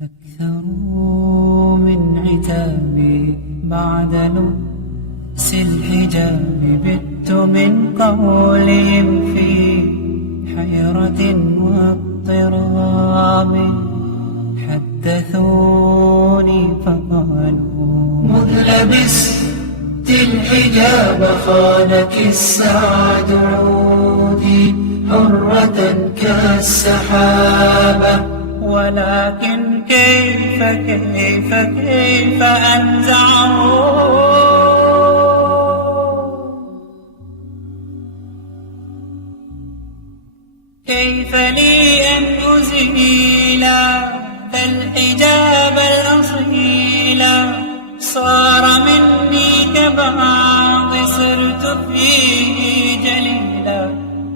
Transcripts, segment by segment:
أكثروا من عتابي بعد لبس الحجاب، بت من قولهم في حيرة واضطراب. حدثوني فقالوا مذ لبست الحجاب خانك السعد، عودي حرة كالسحابة. ولكن كيف أنزعه، كيف لي أن أزيل ذا الحجاب الأصيل. صار مني كبعض صرت فيه جليلا،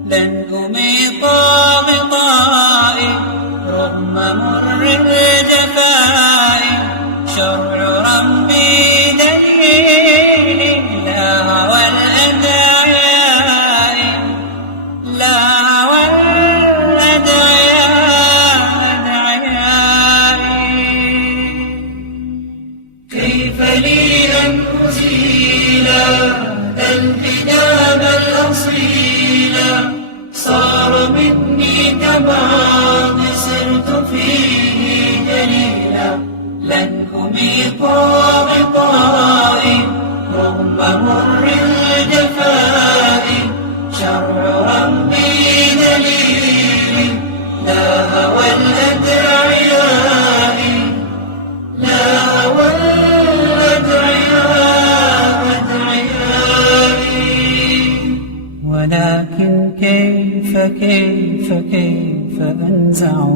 لن أميط غطائي رغم مر الجفاء. شرع ربي دليلي لا هوى الأدعياء، لا هوى الأدعياء. كيف لي أن أزيل الحجاب الأصيل. صار مني كبعض صرت فيه جليلا، لن أميط غطائي رغم مر الجفاء. شرع ربي دليلي لا هوى الأدعياء، لا هوى الأدعياء. ولكن كيف أنزعه،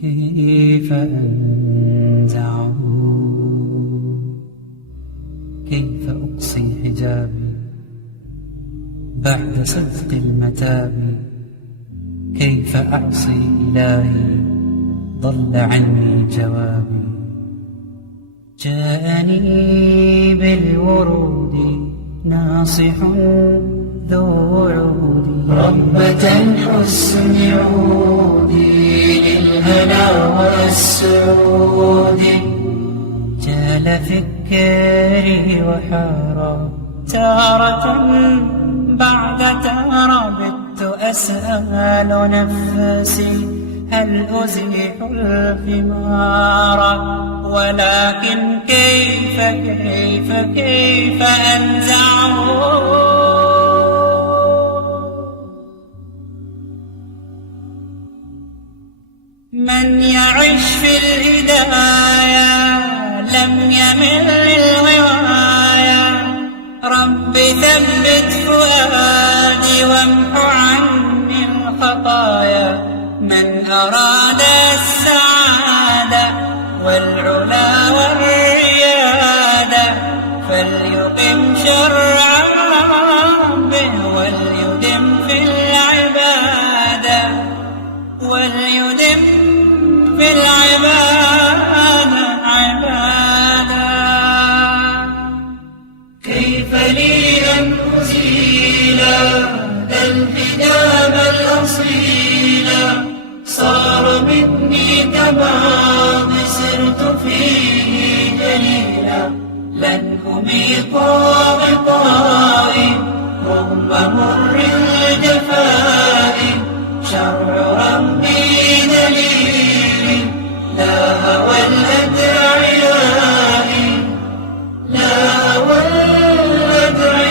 كيف أنزعه. كيف أقصي حجابي بعد صدق المتاب. كيف أعصي إلهي ضل عني جوابي. جاءني بالورود ناصح ذو وعود، ربة الحسن عودي للهنا والسعود. جال فكري وحارى تارة بعد تارى، بت أسأل نفسي هل أزيح الخمار. ولكن كيف أنزعه، من يعش في الهداية لم يمل للغواية. رب ثبت فؤادي وامح عني الخطايا. من أراد السعادة والعلا والريادة فليقم شرع ربه وليدم في العبادة، وليدم في العبادة عبادة. كيف لي أن أزيل الحجاب الأصيل. صار مني كبعض صرت فيه جليلا، لن أميط غطائي رغم مر الجفاء. شرع ربي دليلي لا هوى الأدعياء، لا هوى الأدعياء.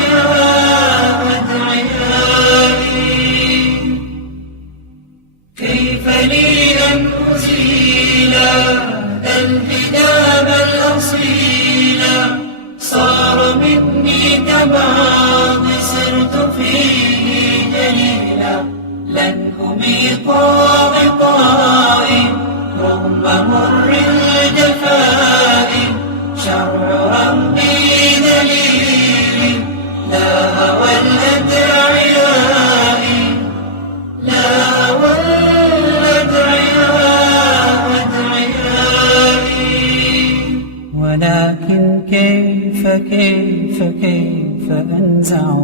كيف لي أن أزيل الحجاب الأصيل. صار مني كبعض صرت فيه جليلا، لن أميط غطائي رغم مر الجفاء. شرع ربي دليلي لا هوى الأدعياء، لا هوى الأدعياء. ولكن كيف أنزعه،